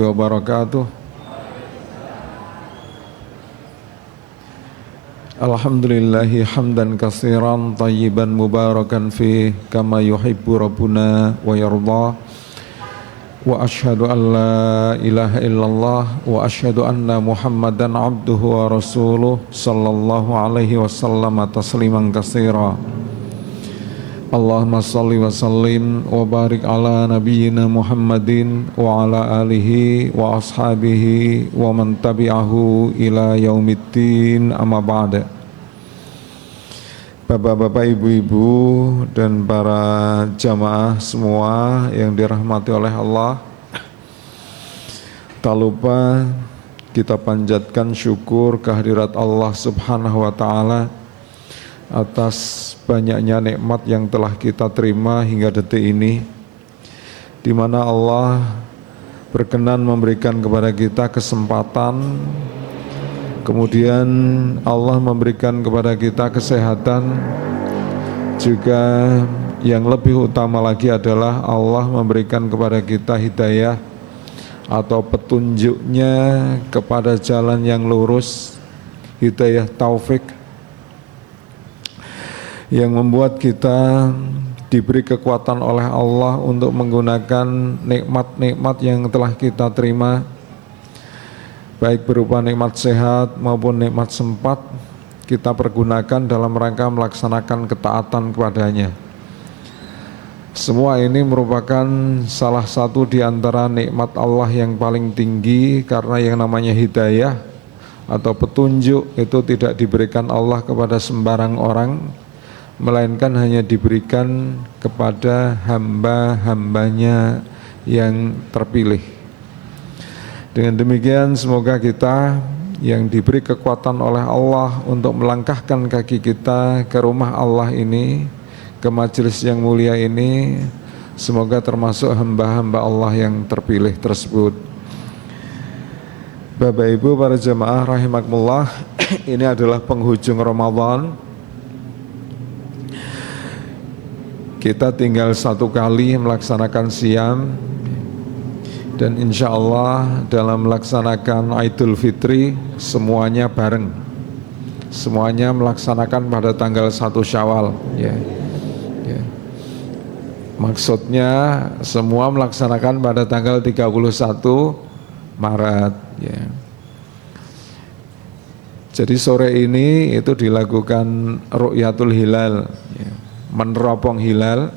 Wabarakatuh. Alhamdulillahi hamdan katsiran tayyiban mubarakan fi kama yuhibbu rabbuna wa yarda. Wa asyhadu an la ilaha illallah wa asyhadu anna Muhammadan abduhu wa rasuluh sallallahu alaihi wasallam tasliman katsira. Allahumma salli wa sallim wa barik ala nabiyyina Muhammadin wa ala alihi wa ashabihi wa man tabi'ahu ila yaumiddin amma ba'da. Bapak-bapak, ibu-ibu dan para jamaah semua yang dirahmati oleh Allah, tak lupa kita panjatkan syukur kehadirat Allah Subhanahu wa taala atas banyaknya nikmat yang telah kita terima hingga detik ini, di mana Allah berkenan memberikan kepada kita kesempatan, kemudian Allah memberikan kepada kita kesehatan, juga yang lebih utama lagi adalah Allah memberikan kepada kita hidayah atau petunjuknya kepada jalan yang lurus, hidayah taufik, yang membuat kita diberi kekuatan oleh Allah untuk menggunakan nikmat-nikmat yang telah kita terima, baik berupa nikmat sehat maupun nikmat sempat, kita pergunakan dalam rangka melaksanakan ketaatan kepadanya. Semua ini merupakan salah satu di antara nikmat Allah yang paling tinggi, karena yang namanya hidayah atau petunjuk itu tidak diberikan Allah kepada sembarang orang, melainkan hanya diberikan kepada hamba-hambanya yang terpilih. Dengan demikian semoga kita yang diberi kekuatan oleh Allah untuk melangkahkan kaki kita ke rumah Allah ini, ke majelis yang mulia ini, semoga termasuk hamba-hamba Allah yang terpilih tersebut. Bapak Ibu para jemaah rahimakumullah, ini adalah penghujung Ramadan. Kita tinggal satu kali melaksanakan siam, dan insya Allah dalam melaksanakan Idul Fitri semuanya bareng, semuanya melaksanakan pada tanggal 1 Syawal. Maksudnya semua melaksanakan pada tanggal 31 Maret. Jadi sore ini itu dilakukan Ru'yatul Hilal, meneropong hilal,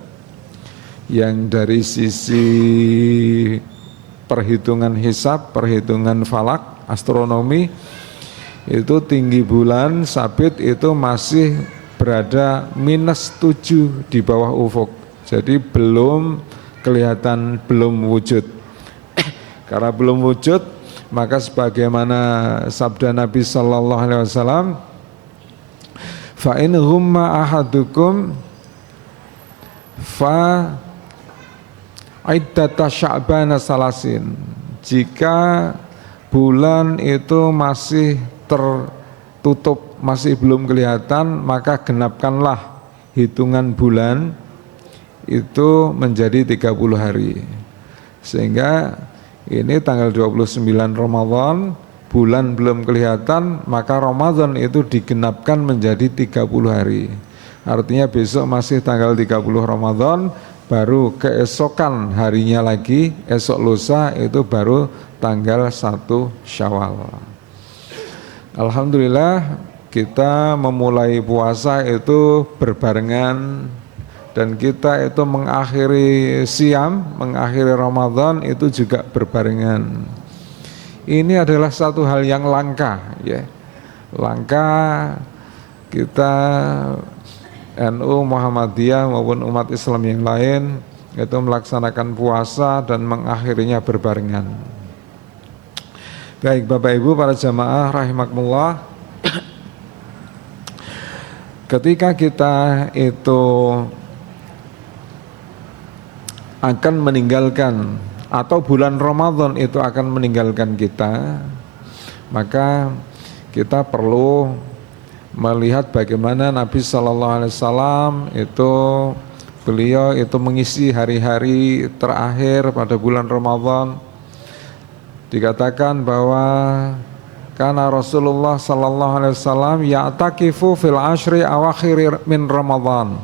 yang dari sisi perhitungan hisab, perhitungan falak, astronomi, itu tinggi bulan sabit itu masih berada -7 di bawah ufuk. Jadi belum kelihatan, belum wujud. Karena belum wujud, maka sebagaimana sabda Nabi sallallahu alaihi wasallam, fa in humma ahadukum fa iddata Sya'bana salasin. Jika bulan itu masih tertutup, masih belum kelihatan, maka genapkanlah hitungan bulan itu menjadi 30 hari. Sehingga ini tanggal 29 Ramadan, bulan belum kelihatan, maka Ramadan itu digenapkan menjadi 30 hari. Artinya besok masih tanggal 30 Ramadan, baru keesokan harinya lagi, esok lusa itu baru tanggal 1 Syawal. Alhamdulillah kita memulai puasa itu berbarengan, dan kita itu mengakhiri siam, mengakhiri Ramadan itu juga berbarengan. Ini adalah satu hal yang langka, langka kita NU, Muhammadiyah maupun umat Islam yang lain itu melaksanakan puasa dan mengakhirinya berbarengan. Baik Bapak Ibu para jamaah rahimakumullah, ketika kita itu akan meninggalkan, atau bulan Ramadan itu akan meninggalkan kita, maka kita perlu melihat bagaimana Nabi Sallallahu Alaihi Wasallam itu, beliau itu mengisi hari-hari terakhir pada bulan Ramadan dikatakan bahwa karena Rasulullah sallallahu alaihi wasallam ya'takifu fil ashri awakhir min Ramadan.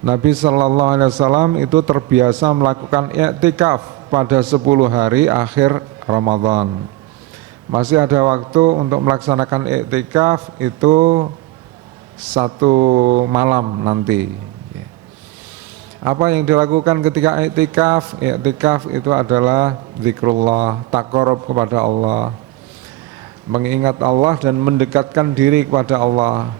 Nabi sallallahu alaihi wasallam itu terbiasa melakukan i'tikaf pada 10 hari akhir Ramadan. Masih ada waktu untuk melaksanakan i'tikaf itu 1 malam nanti. Apa yang dilakukan ketika i'tikaf? I'tikaf itu adalah zikrullah, taqarrub kepada Allah, mengingat Allah dan mendekatkan diri kepada Allah.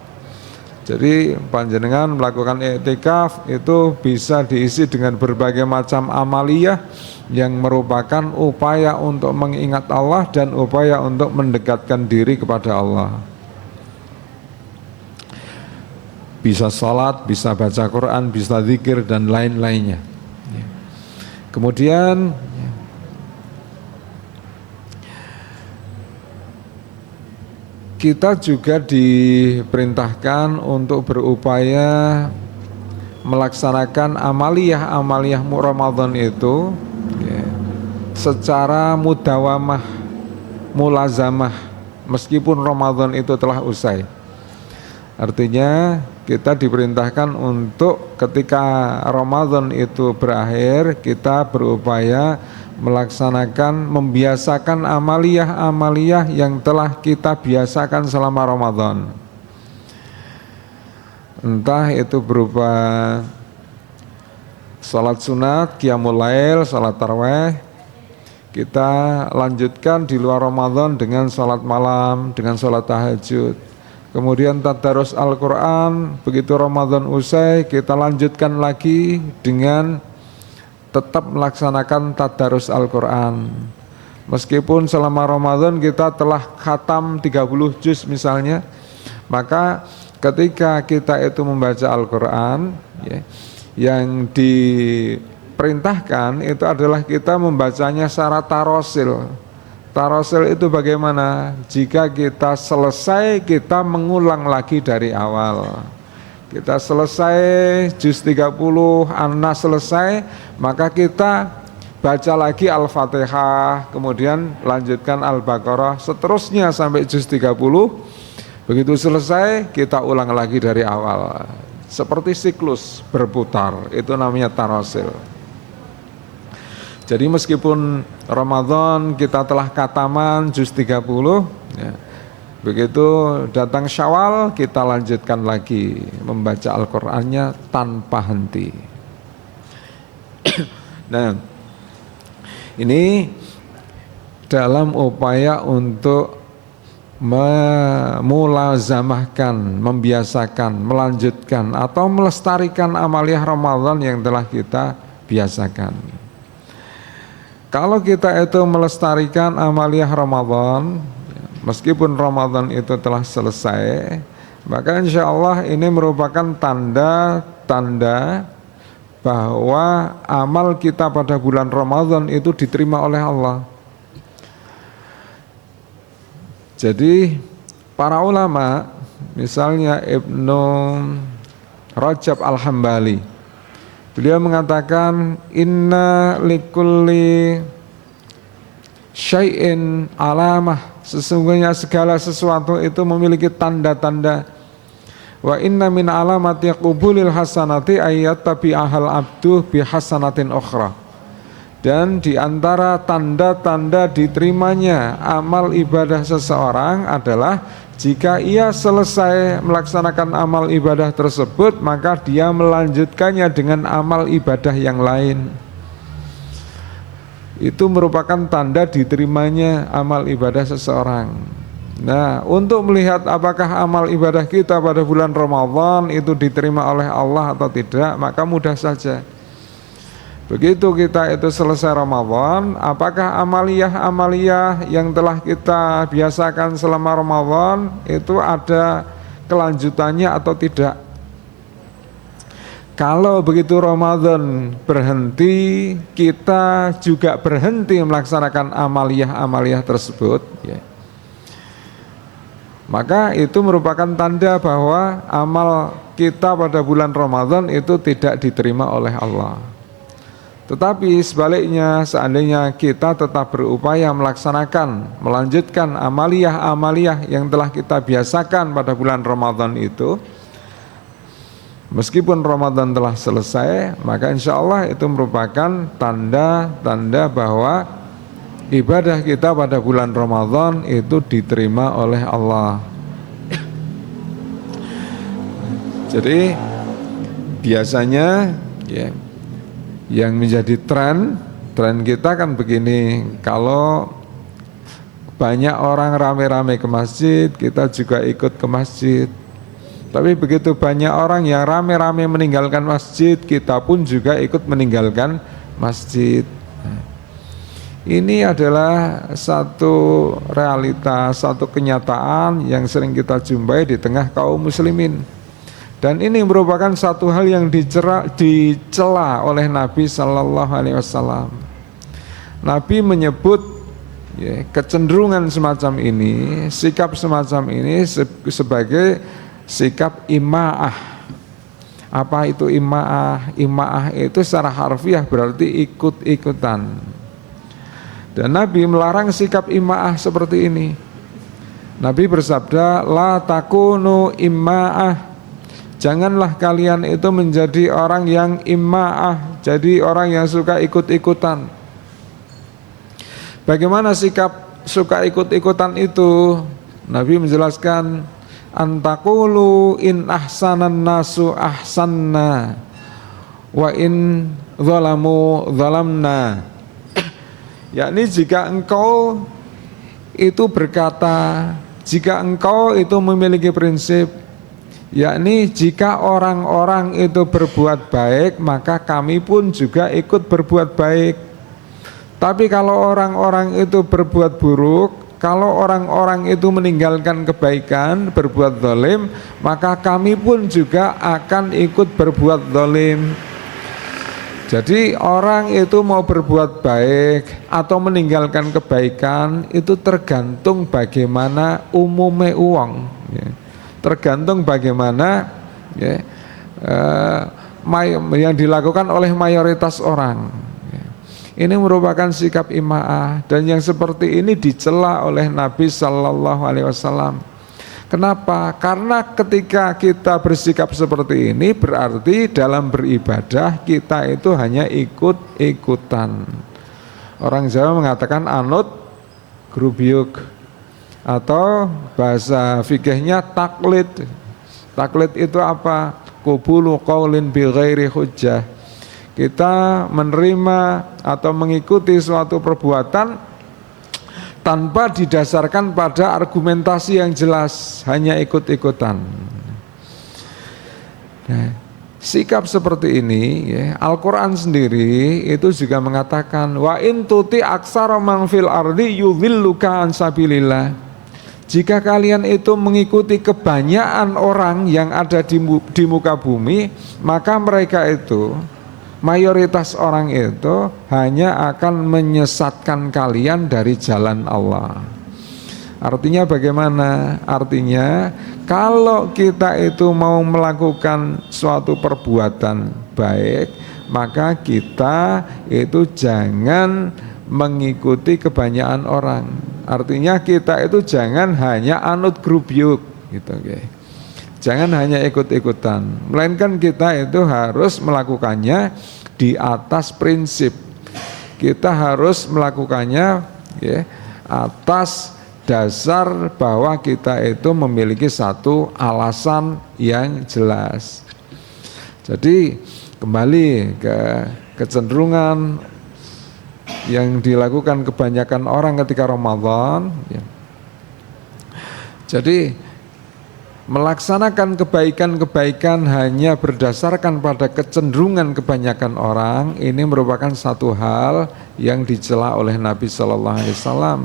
Jadi panjenengan melakukan i'tikaf itu bisa diisi dengan berbagai macam amaliyah yang merupakan upaya untuk mengingat Allah dan upaya untuk mendekatkan diri kepada Allah. Bisa sholat, bisa baca Quran, bisa zikir dan lain-lainnya. Kemudian kita juga diperintahkan untuk berupaya melaksanakan amaliyah Ramadan itu secara mudawamah, mulazamah, meskipun Ramadan itu telah usai. Artinya kita diperintahkan untuk ketika Ramadan itu berakhir, kita berupaya melaksanakan, membiasakan amaliyah yang telah kita biasakan selama Ramadan. Entah itu berupa salat sunat, qiyamul lail, salat tarawih. Kita lanjutkan di luar Ramadan dengan salat malam, dengan salat tahajud. Kemudian tadarus Al-Quran, begitu Ramadan usai kita lanjutkan lagi dengan tetap melaksanakan tadarus Al-Quran. Meskipun selama Ramadan kita telah khatam 30 juz misalnya, maka ketika kita itu membaca Al-Quran, yang diperintahkan itu adalah kita membacanya secara tarosil. Tarosil itu bagaimana? Jika kita selesai, kita mengulang lagi dari awal. Kita selesai juz 30, An-Nas selesai, maka kita baca lagi Al-Fatihah, kemudian lanjutkan Al-Baqarah, seterusnya sampai juz 30. Begitu selesai, kita ulang lagi dari awal. Seperti siklus berputar, itu namanya tarosil. Jadi meskipun Ramadan kita telah khataman juz 30, begitu datang Syawal kita lanjutkan lagi membaca Al-Qur'annya tanpa henti. Nah, ini dalam upaya untuk memulazamahkan, membiasakan, melanjutkan atau melestarikan amaliyah Ramadan yang telah kita biasakan. Kalau kita itu melestarikan amaliyah Ramadan, meskipun Ramadan itu telah selesai, maka insya Allah ini merupakan tanda-tanda bahwa amal kita pada bulan Ramadan itu diterima oleh Allah. Jadi para ulama, misalnya Ibnu Rajab Al-Hambali, beliau mengatakan inna likulli syai'in alamah, sesungguhnya segala sesuatu itu memiliki tanda-tanda. Wa inna min alamati qubulil hasanati ayat tabi'ahal abdu bihasanatin ukhra. Dan di antara tanda-tanda diterimanya amal ibadah seseorang adalah jika ia selesai melaksanakan amal ibadah tersebut, maka dia melanjutkannya dengan amal ibadah yang lain. Itu merupakan tanda diterimanya amal ibadah seseorang. Nah, untuk melihat apakah amal ibadah kita pada bulan Ramadan itu diterima oleh Allah atau tidak, maka mudah saja. Begitu kita itu selesai Ramadan, apakah amaliyah yang telah kita biasakan selama Ramadan itu ada kelanjutannya atau tidak? Kalau begitu Ramadan berhenti, kita juga berhenti melaksanakan amaliyah tersebut, ya. Maka itu merupakan tanda bahwa amal kita pada bulan Ramadan itu tidak diterima oleh Allah. Tetapi sebaliknya, seandainya kita tetap berupaya melanjutkan amaliyah-amaliyah yang telah kita biasakan pada bulan Ramadan itu, meskipun Ramadan telah selesai, maka insya Allah itu merupakan tanda-tanda bahwa ibadah kita pada bulan Ramadan itu diterima oleh Allah. Jadi biasanya ya, yang menjadi tren kita kan begini, kalau banyak orang rame-rame ke masjid, kita juga ikut ke masjid. Tapi begitu banyak orang yang rame-rame meninggalkan masjid, kita pun juga ikut meninggalkan masjid. Ini adalah satu realitas, satu kenyataan yang sering kita jumpai di tengah kaum muslimin. Dan ini merupakan satu hal yang dicela oleh Nabi Sallallahu Alaihi Wasallam. Nabi menyebut ya, kecenderungan semacam ini, sikap semacam ini sebagai sikap ima'ah. Apa itu ima'ah? Ima'ah itu secara harfiah berarti ikut-ikutan. Dan Nabi melarang sikap ima'ah seperti ini. Nabi bersabda, la takunu ima'ah. Janganlah kalian itu menjadi orang yang ima'ah, jadi orang yang suka ikut-ikutan. Bagaimana sikap suka ikut-ikutan itu? Nabi menjelaskan, antakulu in ahsanan nasu ahsanna wa in zalamu zalamna. Yakni jika engkau itu berkata, jika engkau itu memiliki prinsip, yakni jika orang-orang itu berbuat baik, maka kami pun juga ikut berbuat baik. Tapi kalau orang-orang itu berbuat buruk, kalau orang-orang itu meninggalkan kebaikan, berbuat zalim, maka kami pun juga akan ikut berbuat zalim. Jadi orang itu mau berbuat baik atau meninggalkan kebaikan itu tergantung bagaimana umumnya uang, ya. Tergantung bagaimana ya, yang dilakukan oleh mayoritas orang. Ini merupakan sikap ima'ah, dan yang seperti ini dicela oleh Nabi Sallallahu Alaihi Wasallam. Kenapa? Karena ketika kita bersikap seperti ini berarti dalam beribadah kita itu hanya ikut-ikutan. Orang Jawa mengatakan anut grubyuk, atau bahasa fikihnya taklid. Taklid itu apa? Qubulu qaulin bi ghairi hujjah. Kita menerima atau mengikuti suatu perbuatan tanpa didasarkan pada argumentasi yang jelas, hanya ikut-ikutan. Nah, sikap seperti ini ya, Al-Quran sendiri itu juga mengatakan, wa in tuti aksara man fil ardi yudhilluka an sabilillah. Jika kalian itu mengikuti kebanyakan orang yang ada di muka bumi, maka mereka itu, mayoritas orang itu hanya akan menyesatkan kalian dari jalan Allah. Artinya bagaimana? Artinya kalau kita itu mau melakukan suatu perbuatan baik, maka kita itu jangan mengikuti kebanyakan orang. Artinya kita itu jangan hanya anut grubyuk gitu, okay. Jangan hanya ikut-ikutan, melainkan kita itu harus melakukannya di atas prinsip. Kita harus melakukannya ya, atas dasar bahwa kita itu memiliki satu alasan yang jelas. Jadi kembali ke kecenderungan yang dilakukan kebanyakan orang ketika Ramadan ya. Jadi melaksanakan kebaikan-kebaikan hanya berdasarkan pada kecenderungan kebanyakan orang, ini merupakan satu hal yang dicela oleh Nabi Sallallahu Alaihi Wasallam.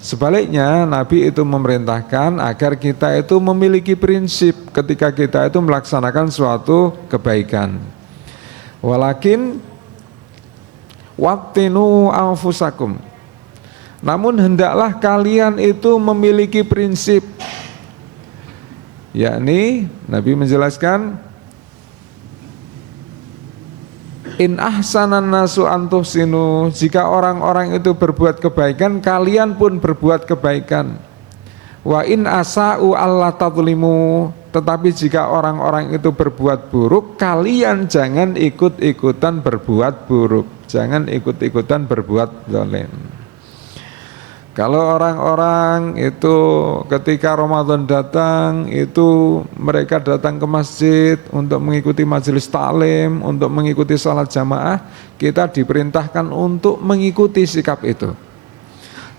Sebaliknya Nabi itu memerintahkan agar kita itu memiliki prinsip ketika kita itu melaksanakan suatu kebaikan. Walakin wattinu anfusakum. Namun hendaklah kalian itu memiliki prinsip, yakni Nabi menjelaskan In ahsanan nasu antuhsinu, jika orang-orang itu berbuat kebaikan, kalian pun berbuat kebaikan. Wa in asa'u alla tadlimu, tetapi jika orang-orang itu berbuat buruk, kalian jangan ikut-ikutan berbuat buruk, jangan ikut-ikutan berbuat zalim. Kalau orang-orang itu ketika Ramadan datang, itu mereka datang ke masjid untuk mengikuti majelis taklim, untuk mengikuti salat jamaah, kita diperintahkan untuk mengikuti sikap itu.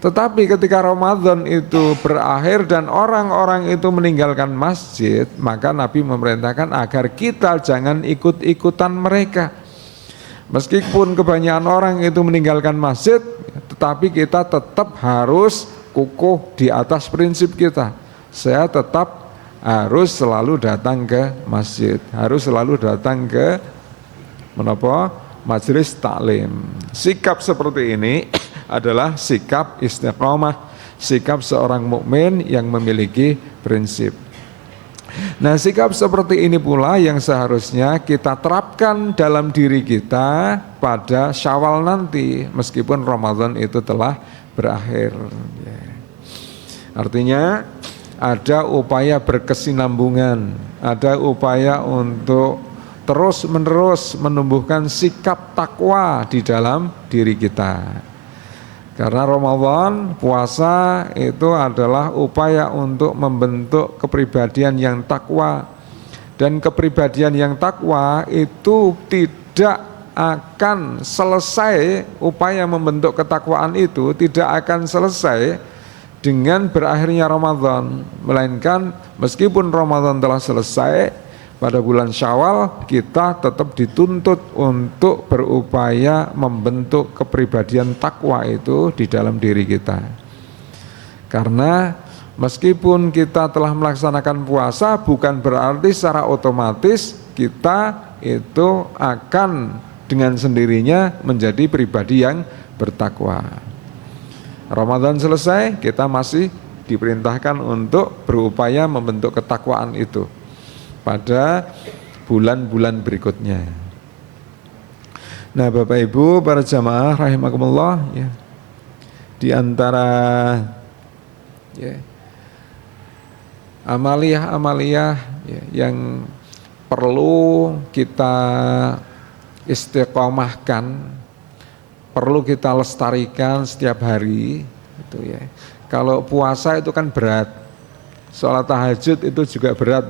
Tetapi ketika Ramadan itu berakhir dan orang-orang itu meninggalkan masjid, maka Nabi memerintahkan agar kita jangan ikut-ikutan mereka. Meskipun kebanyakan orang itu meninggalkan masjid, tetapi kita tetap harus kukuh di atas prinsip kita. Saya tetap harus selalu datang ke masjid, harus selalu datang ke majelis taklim. Sikap seperti ini adalah sikap istiqomah, sikap seorang mukmin yang memiliki prinsip. Nah, sikap seperti ini pula yang seharusnya kita terapkan dalam diri kita pada Syawal nanti, meskipun Ramadan itu telah berakhir. Artinya ada upaya berkesinambungan, ada upaya untuk terus-menerus menumbuhkan sikap takwa di dalam diri kita. Karena Ramadan, puasa itu adalah upaya untuk membentuk kepribadian yang takwa. Dan kepribadian yang takwa itu tidak akan selesai, upaya membentuk ketakwaan itu tidak akan selesai dengan berakhirnya Ramadan. Melainkan meskipun Ramadan telah selesai, pada bulan Syawal kita tetap dituntut untuk berupaya membentuk kepribadian takwa itu di dalam diri kita. Karena meskipun kita telah melaksanakan puasa, bukan berarti secara otomatis kita itu akan dengan sendirinya menjadi pribadi yang bertakwa. Ramadan selesai, kita masih diperintahkan untuk berupaya membentuk ketakwaan itu pada bulan-bulan berikutnya. Nah, Bapak Ibu, para jamaah rahimakumullah, ya, di antara amaliyah-amaliyah yang perlu kita istiqomahkan, perlu kita lestarikan setiap hari, itu ya. Kalau puasa itu kan berat, sholat tahajud itu juga berat,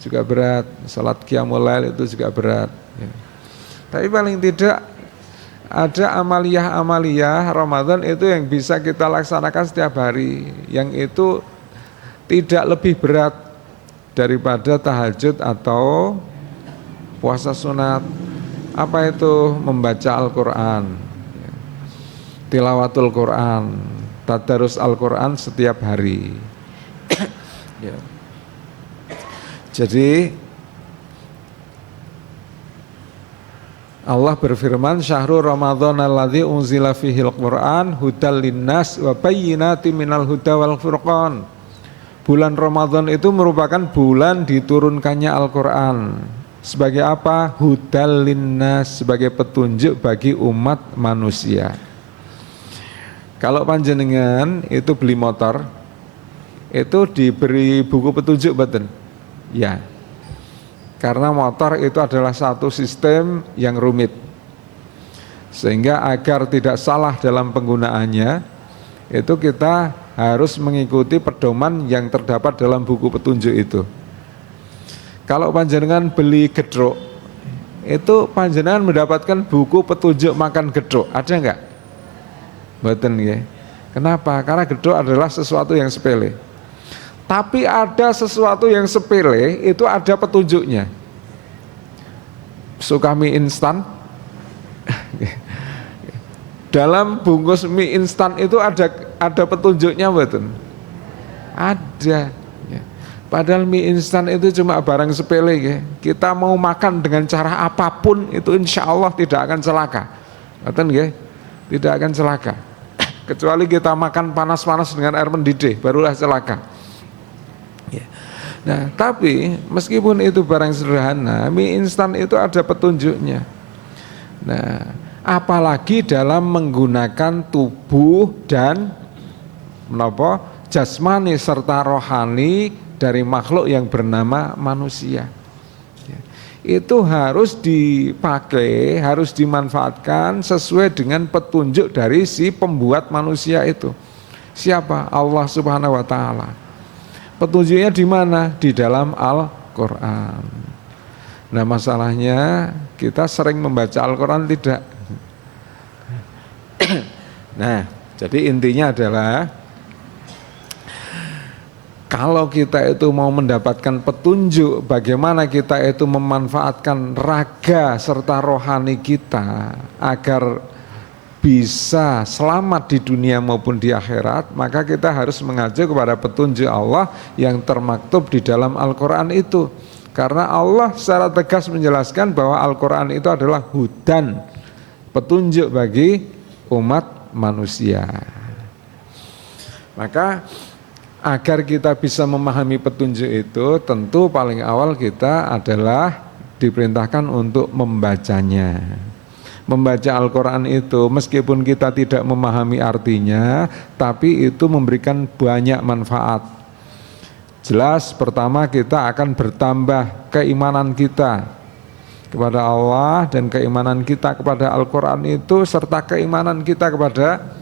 juga berat, salat qiyamul lail itu juga berat. Tapi paling tidak ada amaliyah-amaliyah Ramadan itu yang bisa kita laksanakan setiap hari, yang itu tidak lebih berat daripada tahajud atau puasa sunat. Apa itu? Membaca Al-Quran, tilawatul Quran, tadarus Al-Quran setiap hari. Jadi Allah berfirman, syahrul Ramadan alladzi unzila fihil Qur'an hudal linnas wa bayyinatin minal huda wal furqan. Bulan Ramadan itu merupakan bulan diturunkannya Al-Qur'an. Sebagai apa? Hudal linnas, sebagai petunjuk bagi umat manusia. Kalau panjenengan itu beli motor, itu diberi buku petunjuk betul. Ya, karena motor itu adalah satu sistem yang rumit, sehingga agar tidak salah dalam penggunaannya, itu kita harus mengikuti pedoman yang terdapat dalam buku petunjuk itu. Kalau panjenengan beli gedruk, itu panjenengan mendapatkan buku petunjuk makan gedruk, ada enggak? Mboten nggih. Kenapa? Karena gedruk adalah sesuatu yang sepele. Tapi ada sesuatu yang sepele, itu ada petunjuknya. Suka mie instan? Dalam bungkus mie instan itu ada petunjuknya, betul? Ada. Padahal mie instan itu cuma barang sepele, ya. Kita mau makan dengan cara apapun itu insya Allah tidak akan celaka, betul ya? Tidak akan celaka. Kecuali kita makan panas-panas dengan air mendidih, barulah celaka. Nah, tapi meskipun itu barang sederhana, mie instan itu ada petunjuknya. Nah, apalagi dalam menggunakan tubuh dan menapa jasmani serta rohani dari makhluk yang bernama manusia. Itu harus dipakai, harus dimanfaatkan sesuai dengan petunjuk dari si pembuat manusia itu. Siapa? Allah Subhanahu wa taala. Petunjuknya di mana? Di dalam Al-Qur'an. Nah, masalahnya kita sering membaca Al-Qur'an tidak. Nah, jadi intinya adalah kalau kita itu mau mendapatkan petunjuk bagaimana kita itu memanfaatkan raga serta rohani kita agar bisa selamat di dunia maupun di akhirat, maka kita harus mengacu kepada petunjuk Allah yang termaktub di dalam Al-Quran itu. Karena Allah secara tegas menjelaskan bahwa Al-Quran itu adalah hudan, petunjuk bagi umat manusia. Maka agar kita bisa memahami petunjuk itu, tentu paling awal kita adalah diperintahkan untuk membacanya. Membaca Al-Quran itu meskipun kita tidak memahami artinya, tapi itu memberikan banyak manfaat. Jelas pertama kita akan bertambah keimanan kita kepada Allah dan keimanan kita kepada Al-Quran itu serta keimanan kita kepada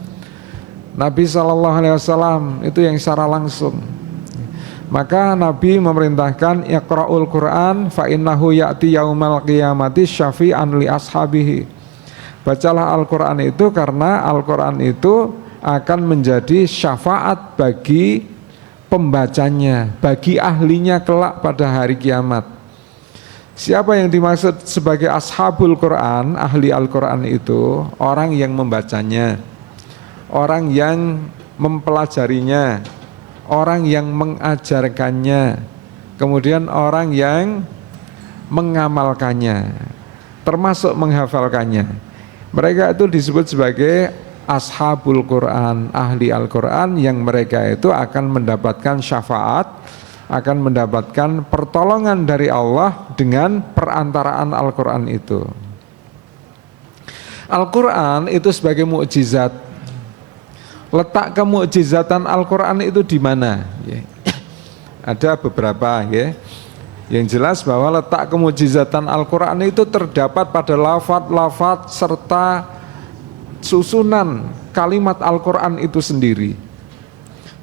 Nabi SAW itu yang secara langsung. Maka Nabi memerintahkan iqra'ul Quran fa innahu ya'ti yaumal qiyamati syafi'an li ashabihi. Bacalah Al-Quran itu karena Al-Quran itu akan menjadi syafaat bagi pembacanya, bagi ahlinya kelak pada hari kiamat. Siapa yang dimaksud sebagai ashabul Quran, ahli Al-Quran itu orang yang membacanya, orang yang mempelajarinya, orang yang mengajarkannya, kemudian orang yang mengamalkannya, termasuk menghafalkannya. Mereka itu disebut sebagai ashabul Quran, ahli Al-Quran yang mereka itu akan mendapatkan syafaat, akan mendapatkan pertolongan dari Allah dengan perantaraan Al-Quran itu. Al-Quran itu sebagai mukjizat. Letak kemukjizatan Al-Quran itu di mana? Ada beberapa ya. Yang jelas bahwa letak kemukjizatan Al-Quran itu terdapat pada lafaz-lafaz serta susunan kalimat Al-Quran itu sendiri.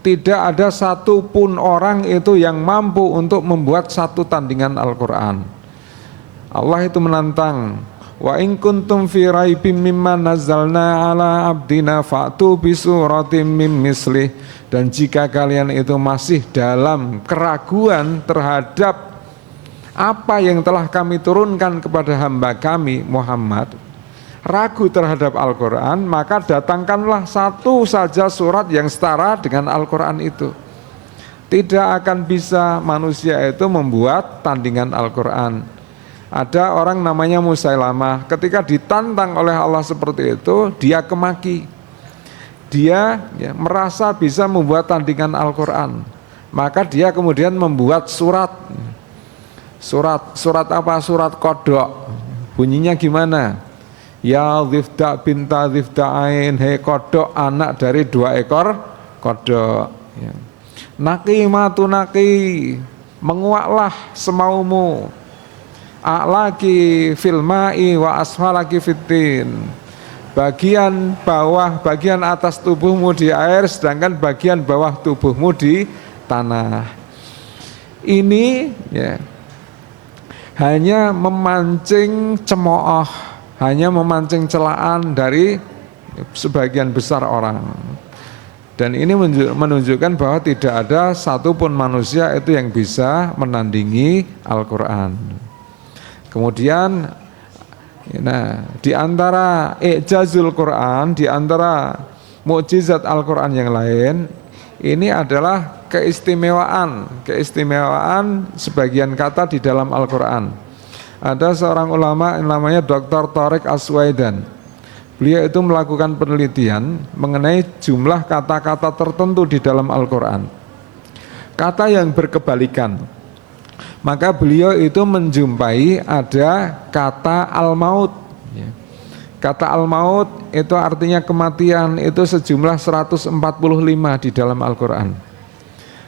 Tidak ada satupun orang itu yang mampu untuk membuat satu tandingan Al-Quran. Allah itu menantang, wa in kuntum fi raibim mimma nazzalna ala abdina fa'tu bi suratim mim mislih. Dan jika kalian itu masih dalam keraguan terhadap apa yang telah kami turunkan kepada hamba kami Muhammad, ragu terhadap Al-Quran, maka datangkanlah satu saja surat yang setara dengan Al-Quran itu. Tidak akan bisa manusia itu membuat tandingan Al-Quran. Ada orang namanya Musailamah, ketika ditantang oleh Allah seperti itu, dia kemaki. Dia merasa bisa membuat tandingan Al-Quran. Maka dia kemudian membuat surat apa? Surat kodok. Bunyinya gimana? Ya Dhifda binta Dhifda'ain, hei kodok anak dari 2 ekor kodok. Naki matu naki, menguaklah semaumu. A'laki fil ma'i wa asfalaki fitin. Bagian bawah, bagian atas tubuhmu di air, sedangkan bagian bawah tubuhmu di tanah. Ini hanya memancing cemooh, hanya memancing celaan dari sebagian besar orang. Dan ini menunjukkan bahwa tidak ada satupun manusia itu yang bisa menandingi Al-Quran. Kemudian, di antara i'jazul Quran, di antara mukjizat Al-Quran yang lain, ini adalah keistimewaan sebagian kata di dalam Al-Quran. Ada seorang ulama yang namanya Dr. Tariq Aswaidan. Beliau itu melakukan penelitian mengenai jumlah kata-kata tertentu di dalam Al-Quran, kata yang berkebalikan. Maka beliau itu menjumpai ada kata al-maut. Kata al-maut itu artinya kematian, itu sejumlah 145 di dalam Al-Quran.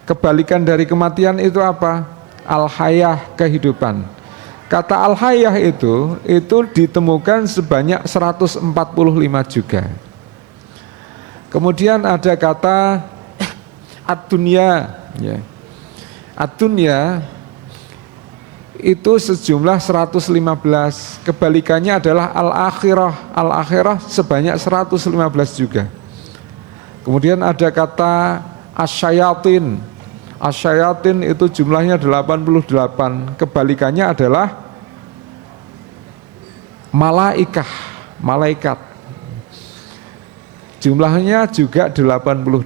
Kebalikan dari kematian itu apa? Al-hayah, kehidupan. Kata al-hayah itu ditemukan sebanyak 145 juga. Kemudian ada kata ad-dunya, ya. Ad-dunya itu sejumlah 115. Kebalikannya adalah al-akhirah. Al-akhirah sebanyak 115 juga. Kemudian ada kata asyayatin. Asyayatin itu jumlahnya 88. Kebalikannya adalah malaikat. Jumlahnya juga 88.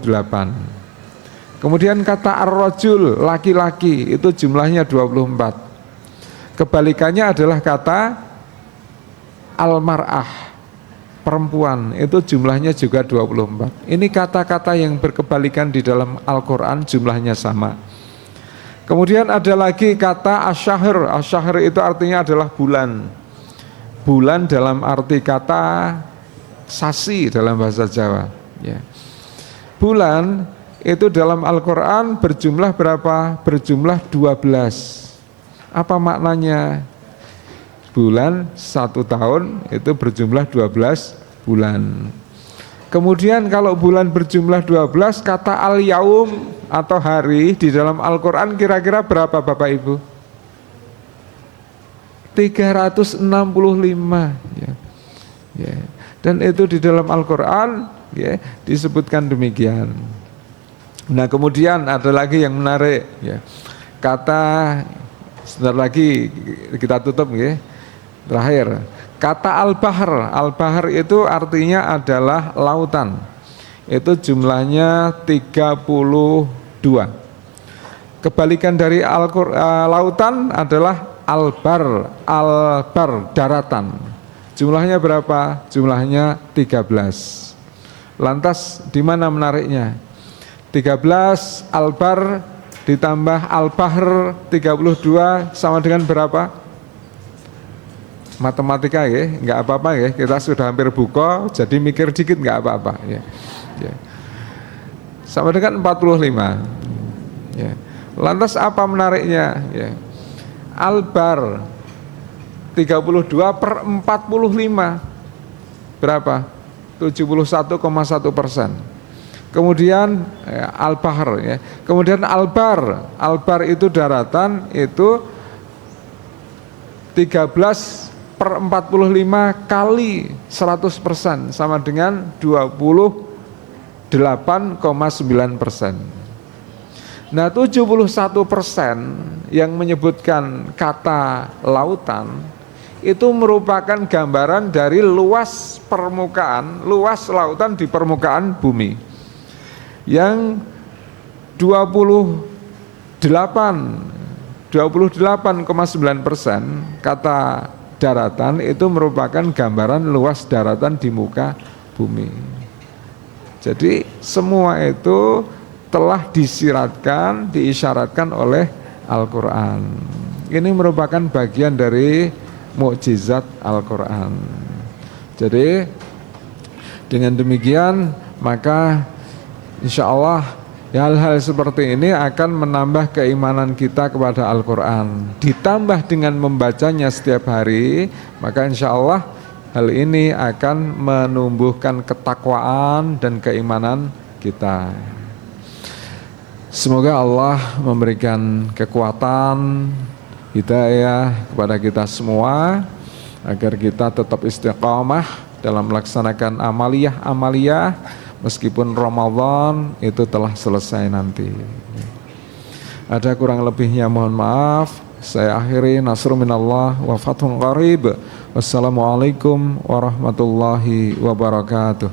Kemudian kata ar-rajul, laki-laki, itu jumlahnya 24. Kebalikannya adalah kata al-mar'ah, perempuan, itu jumlahnya juga 24. Ini kata-kata yang berkebalikan di dalam Al-Quran, jumlahnya sama. Kemudian ada lagi kata asyahr. Asyahr itu artinya adalah bulan. Bulan dalam arti kata sasi dalam bahasa Jawa, ya. Bulan itu dalam Al-Quran berjumlah berapa? Berjumlah 12. Apa maknanya? Bulan 1 tahun itu berjumlah 12 bulan. Kemudian kalau bulan berjumlah 12, kata al-yaum atau hari di dalam Al-Quran kira-kira berapa Bapak Ibu? 365, ya. Ya. Dan itu di dalam Al-Quran, ya, disebutkan demikian. Nah kemudian ada lagi yang menarik, ya. Kata, sebentar lagi kita tutup, ya. Terakhir, kata al-bahr. Al-bahr itu artinya adalah lautan. Itu jumlahnya 32. Kebalikan dari lautan adalah al-bar, daratan. Jumlahnya berapa? Jumlahnya 13. Lantas di mana menariknya? 13 al-bar ditambah al-bahr 32 sama dengan berapa? Matematika, ya, nggak apa-apa, ya, kita sudah hampir buka, jadi mikir dikit nggak apa-apa, ya. Ya. Sama dengan 45. Ya. Lantas apa menariknya? Ya. Al-bar 32 per 45 berapa? 71,1%. Kemudian al-bahr, ya. Kemudian al-bar itu daratan, itu 13 per 45 kali 100% sama dengan 28,9%. Nah 71% yang menyebutkan kata lautan itu merupakan gambaran dari luas permukaan, luas lautan di permukaan bumi. Yang 28,9% kata daratan itu merupakan gambaran luas daratan di muka bumi. Jadi semua itu telah disiratkan, diisyaratkan oleh Al-Quran. Ini merupakan bagian dari mukjizat Al-Quran. Jadi dengan demikian maka insya Allah hal-hal seperti ini akan menambah keimanan kita kepada Al-Quran. Ditambah dengan membacanya setiap hari, maka insya Allah hal ini akan menumbuhkan ketakwaan dan keimanan kita. Semoga Allah memberikan kekuatan, hidayah kepada kita semua, agar kita tetap istiqamah dalam melaksanakan amaliyah, meskipun Ramadan itu telah selesai nanti. Ada kurang lebihnya mohon maaf. Saya akhiri, nasrun minallah wa fathun qarib. Wassalamualaikum warahmatullahi wabarakatuh.